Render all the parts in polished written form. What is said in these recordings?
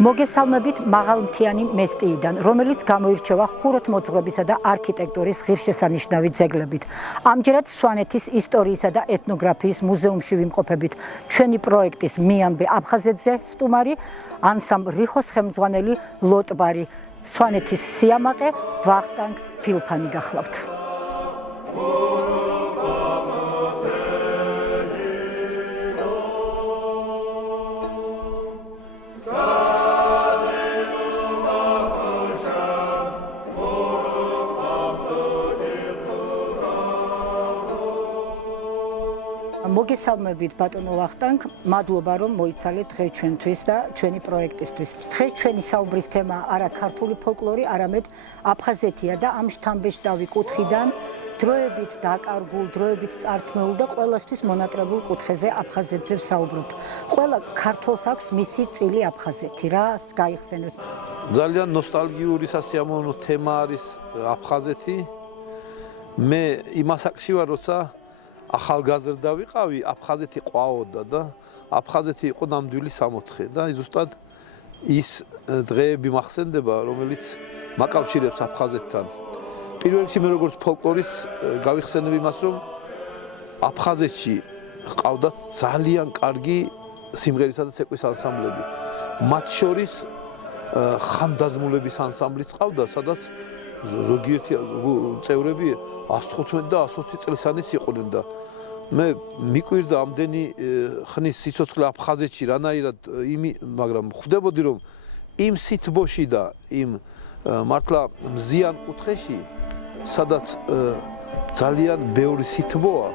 მოგესალმებით მაღალმთიანი მესტიიდან, რომელიც გამოირჩევა ხუროთმოძღვრებისა და არქიტექტურის ღირსშესანიშნავი ძეგლებით. ამჯერად სვანეთის ისტორიისა და ეთნოგრაფიის მუზეუმში ვიმყოფებით. ჩვენი პროექტის მიამბე აფხაზეთზე სტუმარი ანსამბლ რიხოს ხელმძღვანელი ლოტბარი. სვანეთის სიამაყე ვახტანგ ფილფანი გახლავთ. მოგესალმებით ბატონო ვახტანგ, მადლობა რომ მოიცალეთ დღეს ჩვენთვის და ჩვენი პროექტისთვის. დღეს ჩვენი საუბრის თემა არა ქართული ფოლკლორი, არამედ აფხაზეთია და ამ შთამბეჭდავი კუთხიდან დროებით დაკარგულ, დროებით წართმეულ და ყველასთვის მონატრებულ კუთხეზე აფხაზეთზე ვსაუბრობთ. ყველა ქართველს აქვს მისი წილი აფხაზეთი, რას გაიხსენოთ? ძალიან ნოსტალგიური სასიამოვნო თემა არის აფხაზეთი. მე იმას აქში ვარ, როცა ახალგაზრდა ვიყავი, აფხაზეთი ყვაოდა და აფხაზეთი იყო ნამდვილი სამოთხე და ზუსტად ის დღეები მახსენდება, რომელიც მაკავშირებს აფხაზეთთან. პირველ რიგში მე როგორც ფოლკლორის გავიხსენებ იმას, რომ აფხაზეთში ყავდათ ძალიან კარგი სიმღერისა და ცეკვის ანსამბლები. მათ შორის ხანდაზმულების ანსამბლიც ყავდა, სადაც ზოგიერთი წევრები 115 და 120 წლისანიც იყვნენ და მე მიკვირდა ამდენი ხნის სიცოცხლე აფხაზეთში რანაირად მაგრამ ხვდებოდი რომ იმ სითბოში და იმ მართლა მზიან კუთხეში სადაც ძალიან ბევრი სითბოა,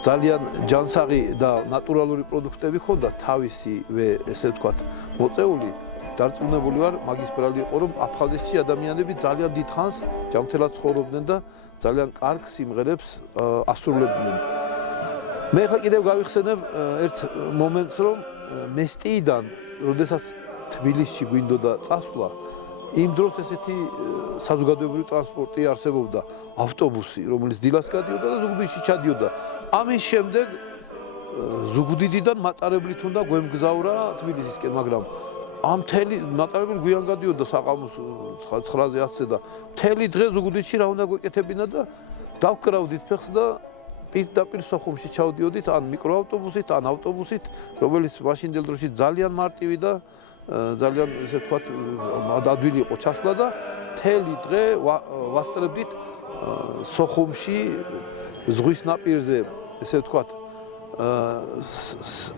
ძალიან ჯანსაღი და ნატურალური პროდუქტები ჰქონდა თავისივე ესე ვთქვათ მოწეული, დარწმუნებული ვარ მაგის ბრალი იყო რომ აფხაზეთში ადამიანები ძალიან დიდ ხანს ჯანმრთელად ცხოვრობდნენ და ძალიან კარგ სიმღერებს ასრულებდნენ. მე ხა კიდევ გავიხსენებ ერთ მომენტს რომ მესტიიდან, როდესაც თბილისში გვინდოდა წასვლა, იმ დროს ესეთი საზოგადოებრივი ტრანსპორტი არსებობდა, ავტობუსი, რომელიც დილას გადიოდა და ზუგდიდში ჩადიოდა. ამის შემდეგ ზუგდიდიდან მატარებლით უნდა გვემგზავრა თბილისისკენ, მაგრამ ამ მთელი მატარებელი გვიან გადიოდა საყამოს 9-ზე 10-ზე და მთელი დღე ზუგდიდში რა უნდა გვეკეთებინა და დავკრავდით ფეხს და პირდაპირ სოხუმში ჩავდიოდით ან მიკროავტობუსით, ან ავტობუსით, რომელიც მაშინდელ დროში ძალიან მარტივი და ძალიან ესე ვთქვათ ადვილი იყო ჩასვლა და მთელი დღე ვასწრებდით სოხუმში ზღვის ნაპირზე ესე ვთქვათ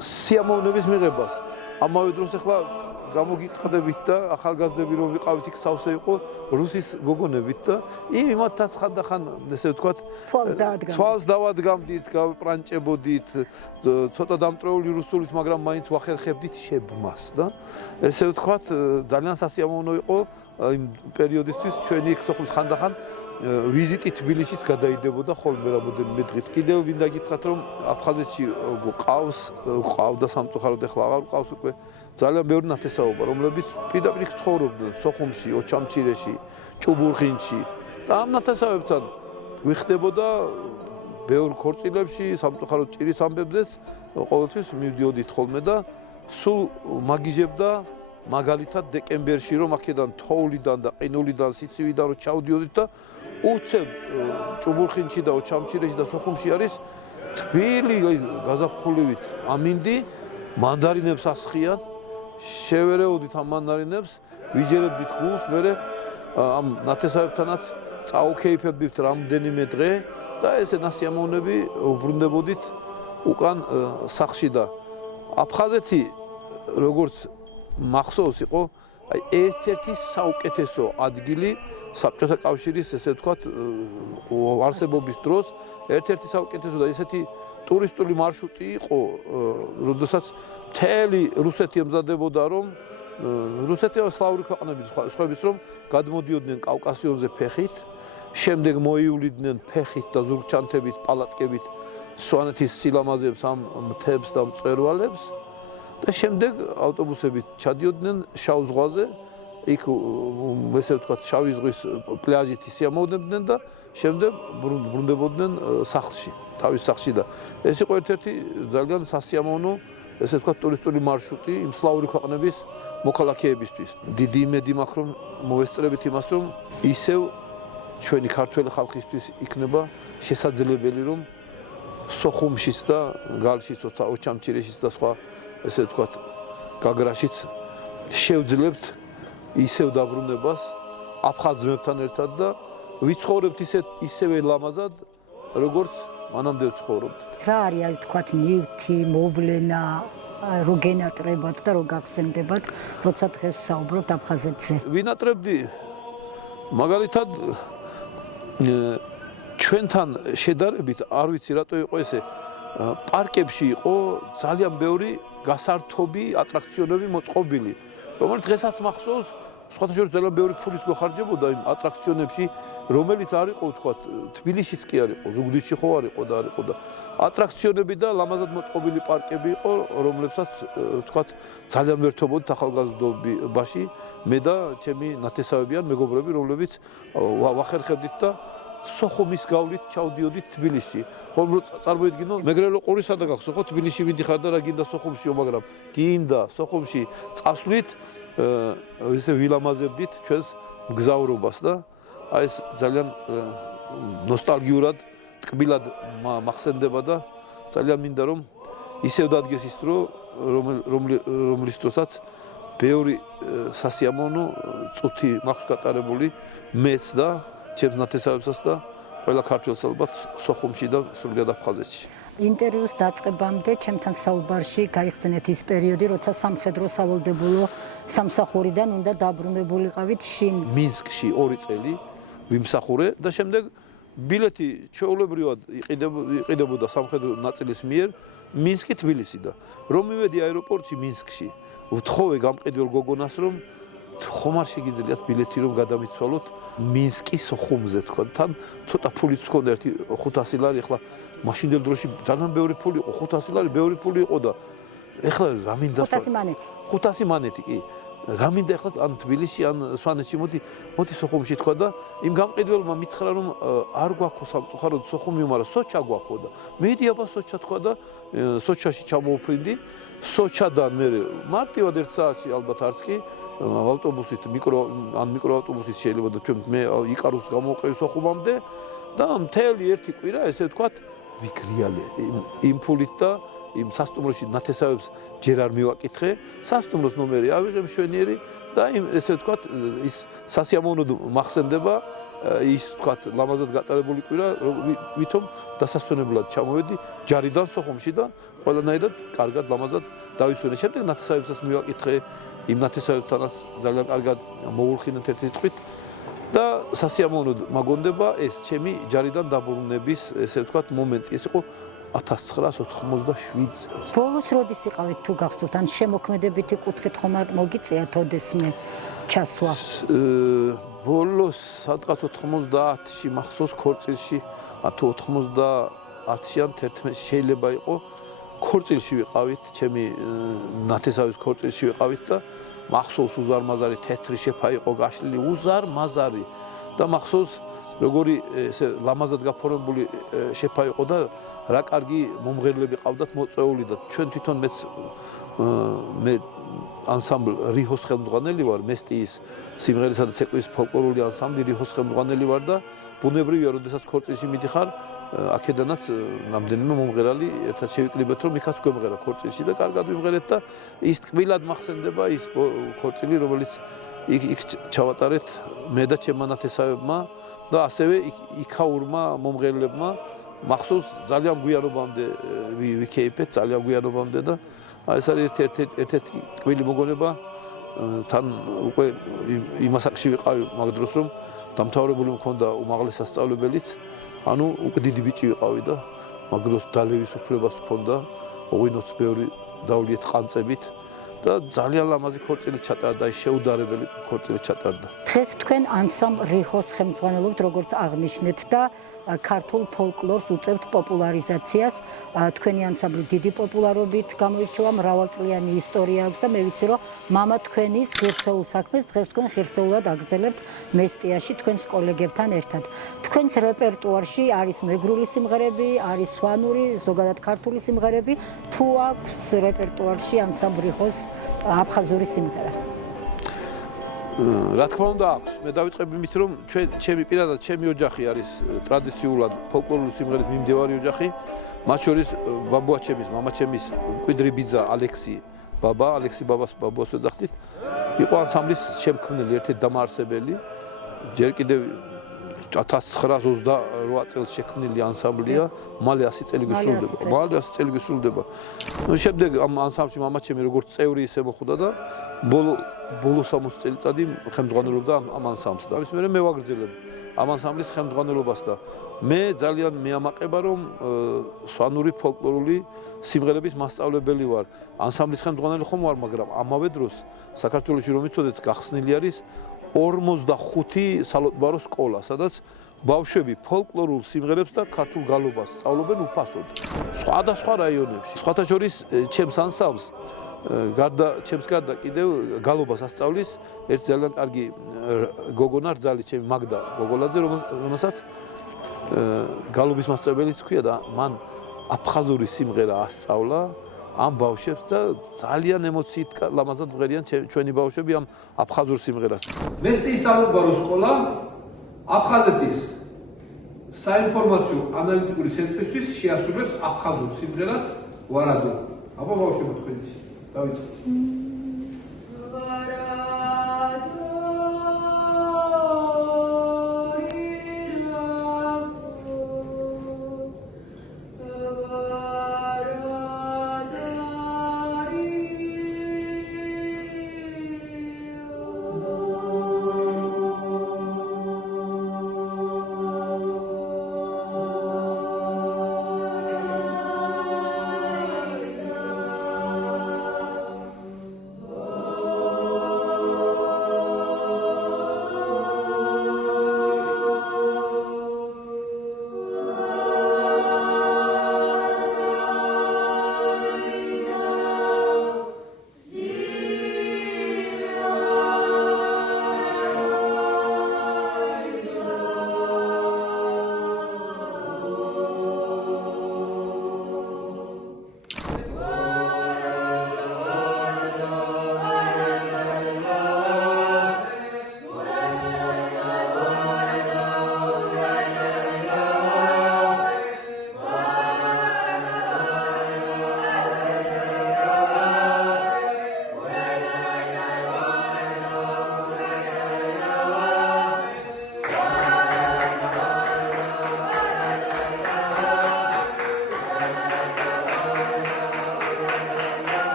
სიამოვნების მიღებას. ამავე დროს ახლა გამოგიტყდებით და ახალგაზრდები რომ ვიყავით იქ სავსე იყო რუსის გოგონებით და იმათაც ხანდახან ესე ვთქვათ თვალს დავადგამდით, გავპრანჭებოდით, ცოტა დამტრეული რუსულით, მაგრამ მაინც ვახერხებდით შებმას და ესე ვთქვათ ძალიან სასიამოვნო იყო იმ პერიოდისთვის ჩვენი სოხუმის ხანდახან ვიზიტი თბილისშიც გადაიდებოდა ხოლმე რამოდენიმე დღით. კიდევ ვინდა გითხრათ რომ აფხაზეთში ყავდა სამწუხაროდ ახლა აღარ ყავს უკვე ძალიან ბევრი ნათესაობა, რომლებიც პირდაპირ ცხოვრობდნენ სოხუმში, ოჩამჩირეში, ჭუბურხინში და ამ ნათესავებთან გვიხდებოდა ბევრ ქორწილებში, სამწუხაროდ ჭირის ამბებზეც ყოველთვის მივდიოდით ხოლმე და სულ მაგიჟებდა მაგალითად დეკემბერში რომ აქედან თოვლიდან და ყინულიდან, სიცივიდან რომ ჩავდიოდით და უცებ ჭუბურხინში და ოჩამჩირეში და სოხუმში არის თბილი გაზაფხულივით ამინდი, მანდარინებს ასხიან, შევერეოდით ამ მანდარინებს, ვიჯერებდით გულს, მერე ამ ნათესავებთანაც წაუქეიფებდით რამდენიმე დღე და ესე ნასიამოვნები უბრუნდებოდით უკან სახლში და აფხაზეთი როგორც მახსოვს იყო ერთ-ერთი საუკეთესო ადგილი საბჭოთა კავშირის ესე ვთქვათ არსებობის დროს ერთ-ერთი საუკეთესო და ესეთი ტურისტული მარშრუტი იყო, როდესაც მთელი რუსეთი ემზადებოდა რომ რუსეთი სლავური ქვეყნების სხვების რომ გადმოდიოდნენ კავკასიონზე ფეხით, შემდეგ მოიულიდნენ ფეხით და ზურგჩანთებით, პალატკებით სვანეთის სილამაზებს, ამ მთებს და მწვერვალებს და შემდეგ ავტობუსებით ჩადიოდნენ შავ ზღვაზე, იქ ესე ვთქვათ შავი ზღვის პლაჟით ისიამოვნებდნენ და შემდეგ ბრუნდებოდნენ სახლში, თავის სახლში და ეს იყო ერთ-ერთი ძალიან სასიამოვნო ესე ვთქვათ ტურისტული მარშრუტი იმ სლავური ქვეყნების მოქალაქეებისთვის. დიდი იმედი მაქვს, რომ მოვესწრებით იმას, რომ ისევ ჩვენი ქართველი ხალხისთვის იქნება შესაძლებელი, რომ სოხუმშიც და გალშიც, ოჩამჩირეშიც და სხვა ესე ვთქვათ, გაგრაშიც შევძლებთ ისევ დაბრუნებას აფხაზ ძმებთან ერთად და ვიცხოვრებთ ისევე ლამაზად, როგორც მანამდე ვცხოვრობთ. რა არის თქვათ ნივთი, მოვლენა, რო გენატრებათ და რო გახსენდებათ, როცა დღეს ვსაუბრობთ აფხაზეთზე. ვინატრებდი მაგალითად ჩვენთან შედარებით, არ ვიცი რატო იყო ესე, პარკებში იყო ძალიან ბევრი გასართობი ატრაქციონები მოწყობილი, რომელიც დღესაც მახსოვს, სხვათა შორის ძალიან ბევრი ფულის გახარჯებოდა იმ ატრაქციონებში, რომელიც არ იყო, ვთქვათ, თბილისშიც კი არ იყო, ზუგდიდში ხო არ იყო და არ იყო და ატრაქციონები და ლამაზად მოწყობილი პარკები იყო, რომლებსაც, ვთქვათ, ძალიან ვერთობოდით ახალგაზრდობაში მე და ჩემი ნათესავებიან მეგობრები, რომლებიც ვახერხებდით და სოხუმის გავლით ჩავდიოდით თბილისში. ხომ წარმოიდგინო, მეგრელო ყურისა და გახსოვს, ხო თბილისში ვიდიხარ და რა გინდა სოხუმშიო, მაგრამ გინდა სოხუმში წასვლით ესე ვილამაზებდით ჩვენს მგზავრობას და აი ეს ძალიან ნოსტალგიურად, ტკბილად მახსენდება და ძალიან მინდა რომ ისევ დადგეს ის დრო, რომლის დროსაც ბევრი სასიამოვნო წუთი მაქვს გატარებული მეც და ჩემს ნათესავებსაც და ყველა ქართველს ალბათ სოხუმში და სრულიად აფხაზეთში. ინტერვიუს დაწყებამდე ჩემთან საუბარში გაიხსენეთ ის პერიოდი, როცა სამხედრო სავალდებულო სამსახურიდან უნდა დაბრუნებულიყავით შინ. მინსკში 2 წელი ვიმსახურე და შემდეგ ბილეთი ჩვეულებრივად იყიდებოდა სამხედრო ნაწილის მიერ მინსკი თბილისი და რომ მივედი აეროპორტში მინსკში ვთხოვე გამყიდველ გოგონას რომ ხომ არ შეგიძლიათ ბილეთი რომ გადამიცვალოთ მინსკის ხუმზე თქვა თან ცოტა ფულიც ჰქონდა 500 ლარი ახლა მაშინდელ დროში ძალიან ბევრი ფული იყო 500 ლარი ბევრი ფული იყო და ეხლა რა მინდა 500 მანეთი კი რა მინდა ახლა ან თბილისში ან სვანეთში მოდი სოხუმში თქვა და იმ გამყიდველმა მითხრა რომ არ გვაქვს სამწუხაროდ სოხუმი მაგრამ სოჩა გვაქვს და მედი აბა სოჩა თქვა და სოჩაში ჩამოვფრინდი სოჩადან მე მარტივად 1 საათში ალბათ არც კი ავტობუსით მიკროავტობუსით შეიძლება და მე იკაროს გამოვყევი სოხუმამდე და მთელი ერთი კვირა ესე ვთქვათ ვიკრიალე იმ ფულით და იმ სასტუმროში ნათესავებს ჯერ არ მივაკითხე სასტუმროს ნომერი ავიღე მშვენიერი და იმ ესე ვთქვათ ის სასიამოვნოდ მახსენდება ის ვთქვათ ლამაზად გატარებული კვირა ვითომ დასასვენებლად ჩამოვედი ჯარიდან სოხუმში და ყველანაირად კარგად ლამაზად დავისვენე შემდეგ ნათესავებსაც მივაკითხე იმ ნათესავებთანაც ძალიან კარგად მოულხინეთ ერთი თვით და სასიამოვნოდ მაგონდება ეს ჩემი ჯარიდან დაბრუნების ესე ვთქვათ მომენტი ეს იყო 1987 წელს. ბოლოს როდის იყავით თუ გახსოვთ ან შემოქმედებითი კუთხით ხომ არ მოგიწიათ ოდესმე ჩასვა? ბოლოს სადღაც 90-ში მახსოვს ქორწილში თუ 90-ში ან 11-ში შეიძლება იყო ქორწილში ვიყავით ჩემი ნათესავის ქორწილში ვიყავით და მახსოვს უზარმაზარი თეთრი შეფა იყო გაშლილი უზარმაზარი და მახსოვს როგორი ესე ლამაზად გაფორმებული შეფა იყო და რა კარგი მომღერლები ყავდათ მოწვეული და ჩვენ თვითონ მე ანსამბლ რიჰოს ხელმძღვანელი ვარ მესტიის სიმღერისა და ცეკვის ფოლკლორული ანსამბლი რიჰოს ხელმძღვანელი ვარ და ბუნებრივია როდესაც ქორწილში მიდიხარ აქედანაც რამდენიმე მომღერალი ერთად შევიკრიბეთ რომ იქაც გვემღერა ქორწილში და კარგად ვიმღერეთ და ის ტკბილად მახსენდება ის ქორწილი რომელიც იქ ჩავატარეთ მე და ჩემმა ნათესავებმა და ასევე იქაურმა მომღერლებმა მახსოვს ძალიან გვიანობამდე ვიქეიფეთ ძალიან გვიანობამდე და ეს არის ერთ-ერთი ტკბილი მოგონება თან უკვე იმასაკში ვიყავი მაგ დროს რომ დამთავრებული მქონდა უმაღლესი სასწავლებელიც ანუ უკვე დიდი ბიჭი ვიყავი და მაგ დროს დალევის უფლებას მქონდა ოღონდ ბევრი დავლიეთ ყანწებით და ძალიან ლამაზი ქორწილი ჩატარდა ის შეუდარებელი ქორწილი ჩატარდა დღეს თქვენ ანსამბლ რიჰოს ხელმძღვანელობთ როგორც აღნიშნეთ და ქართულ ფოლკლორს უწევთ პოპულარიზაციას თქვენი ანსამბლი დიდი პოპულარობით გამოირჩევა მრავალწლიანი ისტორია აქვს და მე ვიცი რომ მამა თქვენის ღირსეულ საქმეს დღეს თქვენ ღირსეულად აგრძელებთ მესტიაში თქვენს კოლეგებთან ერთად თქვენს რეპერტუარში არის მეგრული სიმღერები არის სვანური ზოგადად ქართული სიმღერები თუ აქვს რეპერტუარში ანსამბლ რიჰოს აფხაზური სიმღერა რა თქმა უნდა აქვს. მე დავიწყებ იმით, რომ ჩემი პირადად ჩემი ოჯახი არის ტრადიციულად ფოლკლორული სიმღერით მიმდევარი ოჯახი. მათ შორის ბაბუაჩემის, მამაჩემის მკვიდრი ბიძა ალექსი ბაბას ბაბუას ვეძახდით. იყო ანსამბლის შემქმნელი, ერთ-ერთი დამაარსებელი. ჯერ კიდევ 1928 წელს შექმნილი ანსამბლია, მალე 100 წელი გისრულდება. შემდეგ ამ ანსამბლში მამაჩემი როგორც წევრი ისე მოხვდა და ბოლო 60 წელიწადი ხელმძღვანელობდა ამ ანსამბლს და ამის მერე მე ვაგრძელებ ამ ანსამბლის ხელმძღვანელობას და მე ძალიან მეამაყება რომ სვანური ფოლკლორული სიმღერების მასწავლებელი ვარ. ანსამბლის ხელმძღვანელი ხომ ვარ, მაგრამ ამავე დროს საქართველოში რომ იცოდეთ გახსნილი არის 45 სალოტბარო სკოლა, სადაც ბავშვები ფოლკლორულ სიმღერებს და ქართულ გალობას სწავლობენ უფასოდ. სხვადასხვა რაიონებში. სხვათა შორის ჩემს ანსამბლს ჩემს გარდა კიდევ გალობას ასწავლის ერთ ძალიან კარგი გოგონა რძალი ჩემი მაგდა გოგოლაძე, რომელსაც გალობის მასწავლებელიც ჰქვია და მან აფხაზური სიმღერა ასწავლა ამ ბავშვებს და ძალიან ემოციით ლამაზად მღერიან ჩვენი ბავშვები ამ აფხაზურ სიმღერას. მესტიის სალოტბარო სკოლა აფხაზეთის საინფორმაციო ანალიტიკური ცენტრისთვის შეასრულებს აფხაზურ სიმღერას ვარადო. აბა ბავშვებო თქვენიც დავიწყოთ.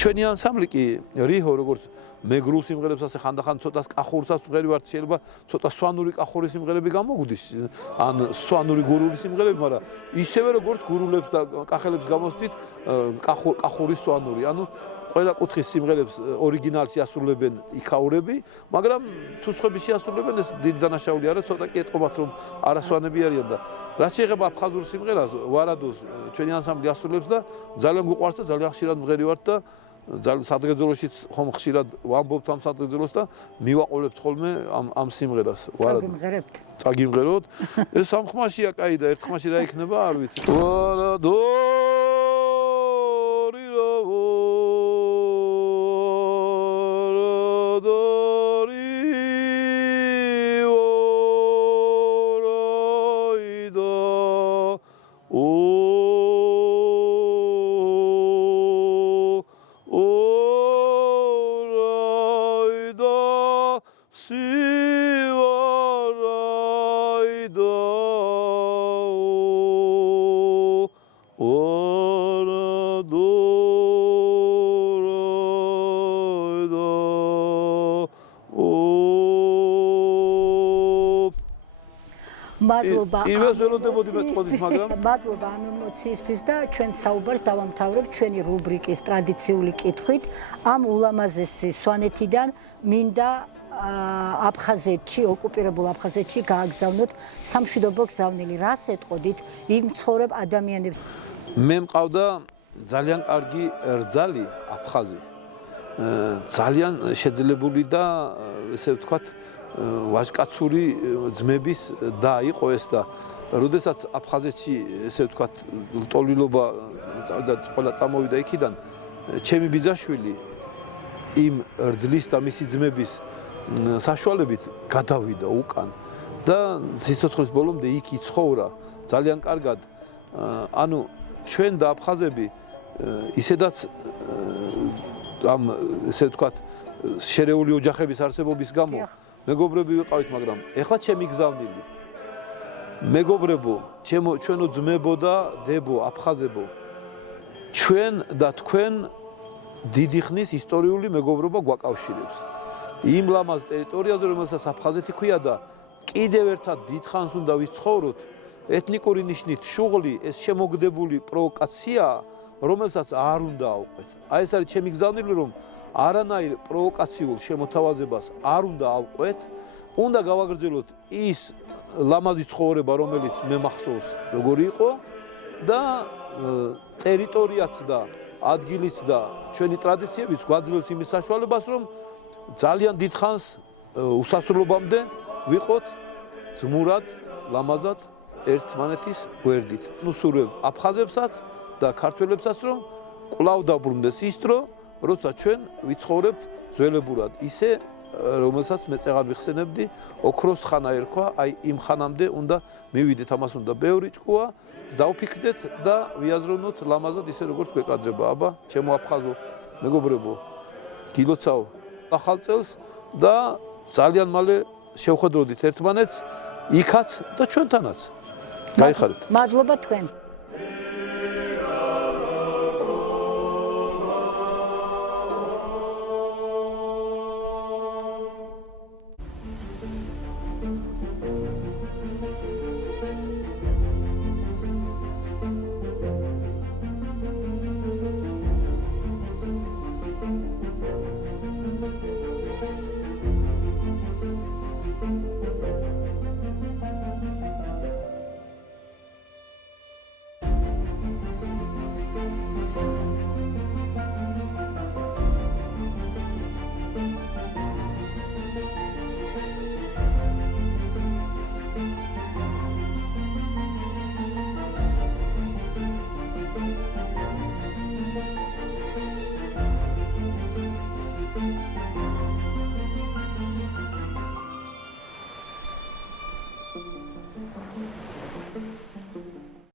ჩვენი ანსამბლი კი რიჰო როგორც მეგრულ სიმღერებს ასე ხანდახან ცოტა კახურსაც მღერივართ, შეიძლება ცოტა სვანური კახური სიმღერები გამოგვდის, ან სვანური გურული სიმღერები, მაგრამ ისევე როგორც გურულებს და კახელებს გამოსდით კახური სვანური, ანუ ყველა კუთხის სიმღერებს ორიგინალში ასრულებენ იქაურები, მაგრამ თუ სხვები შეასრულებენ ეს დიდი დანაშაული არა, ცოტა კი ეტყობათ რომ არასვანები არიან და რაც შეეხება აფხაზურ სიმღერას, ვარადოს ჩვენი ანსამბლი ასრულებს და ძალიან გვიყვარს და ძალიან ხშირად მღერივართ და ძალიან სადღეძელოშიც ხომ ხშირად ვამბობთ ამ სადღეძელოს და მივაყოლებთ ხოლმე ამ სიმღერას ვარადო. წაგიმღეროთ. ეს სამ ხმაშია კაი და ერთ ხმაში რა იქნება არ ვიცი. ვარადო მადლობა. იმას ველოდებოდი მეტყოდით, მაგრამ მადლობა ამ ემოციისთვის და ჩვენ საუბარს დავამთავრებთ ჩვენი რუბრიკის ტრადიციული კითხვით. ამ ულამაზესი სვანეთიდან მინდა აფხაზეთში, ოკუპირებულ აფხაზეთში გააგზავნოთ სამშვიდობო გზავნილი. რას ეტყოდით იმ მცხოვრებ ადამიანებს? მე მყავდა ძალიან კარგი რძალი აფხაზი. ძალიან შეძლებული და ესე ვთქვათ ვაჟკაცური ძმების და იყო ეს და როდესაც აფხაზეთში ესე ვთქვათ ლტოლვილობა ყველა წამოვიდა იქიდან ჩემი ბიძაშვილი იმ რძლის და მისი ძმების საშუალებით გადავიდა უკან და სიცოცხლის ბოლომდე იქ იცხოვრა ძალიან კარგად ანუ ჩვენ და აფხაზები ისედაც ამ ესე ვთქვათ შერეული ოჯახების არსებობის გამო მეგობრები ვიყავით მაგრამ ეხლა ჩემი გზავნილი მეგობრებო ჩვენო ძმებო და დებო აფხაზებო ჩვენ და თქვენ დიდი ხნის ისტორიული მეგობრობა გვაკავშირებს იმ ლამაზ ტერიტორიაზე რომელსაც აფხაზეთი ქვია და კიდევ ერთად დიდხანს უნდა ვიცხოვროთ ეთნიკური ნიშნით შუღლი ეს შემოგდებული პროვოკაცია რომელსაც არ უნდა ავყვეთ აი ეს არის ჩემი გზავნილი რომ არანაირ პროვოკაციულ შემოთავაზებას არ უნდა ავყვეთ უნდა გავაგრძელოთ ის ლამაზი ცხოვრება რომელიც მე მახსოვს როგორი იყო და ტერიტორიაც და ადგილიც და ჩვენი ტრადიციებიც გვაძლევს იმის საშუალებას რომ ძალიან დიდხანს უსასრულობამდე ვიყოთ ძმურად ლამაზად ერთმანეთის გვერდით ნუ სურვებ აფხაზებსაც და ქართველებსაც რომ კვლავ დაბრუნდეს ის დრო როცა ჩვენ ვიცხოვრებთ ძველებურად ისე რომელსაც მე წეღან ვიხსენებდი ოქროს ხანა ერქვა აი იმ ხანამდე უნდა მივიდეთ ამას უნდა ბევრი ჭკუა დავფიქრდეთ და ვიაზროვნოთ ლამაზად ისე როგორც გვეკადრება აბა ჩემო აფხაზო მეგობრებო გილოცავ ახალ წელს და ძალიან მალე შევხვედროდით ერთმანეთს იქაც და ჩვენთანაც გაიხარეთ მადლობა თქვენ